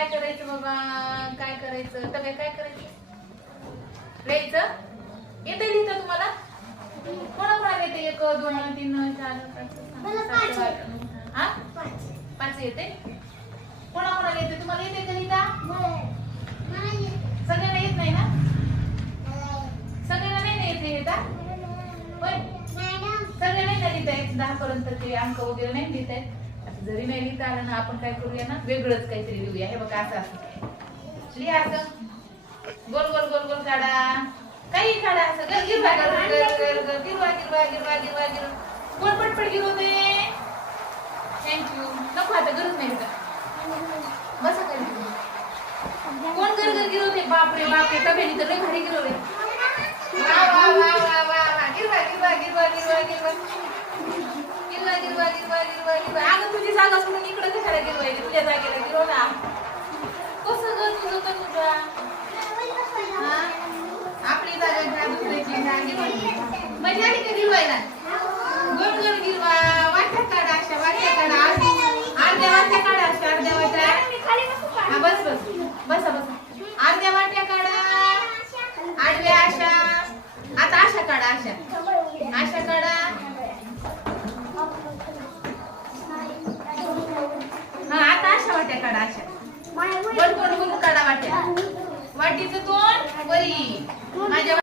काय करायचं बाबा? काय करायचं? तर काय करायचं? लिहायचं? येते लिहिता तुम्हाला? कोणा कोणाला येते एक दोन तीन चार. हा? पाच. येते कोणा कोणाला येते तुम्हाला येते का लिहिता? सगळ्यांना येत नाही ना? सगळ्यांना नाही ना येते लिहिता? होय. सगळे नाही ना लिहिता? दहा पर्यंत ते अंक वगैरे नाही लिहिता येत? असं जरी नाही लिहिता आलं ना आपण काय करूया ना वेगळंच काहीतरी लिहूया. हे बघा असं असं. लिहा असं. गोल गोल गोल गोल काढा. काही काढा असं. गर- गिरवा गर- गर- गिरवा गिरवा गिरवा गिरवा गिरवा कोण पटपट गिरवते थँक्यू नको आता गरज नाही का बसा कोण गर गर गिरवते बापरे बापरे. तबेली तर लय भारी गिरवले कशाला गिरवायची तुझ्या जागेला गिरव ना? कसं ग तुझं का आपली जागा घ्या दुसऱ्याची घ्या गिरवायची मजा आली का गिरवायला गोल गोल गिरवा वाट्या काढा अशा वाट्या काढा. अर्ध्या वाट्या काढा अशा अर्ध्या वाट्या हा बस बस. बसा बसा. अर्ध्या वाट्या काढा. आडव्या अशा. आता अशा काढा अशा. वाटी कोण वाट्या वाटीचं तोंड वरी. माझ्या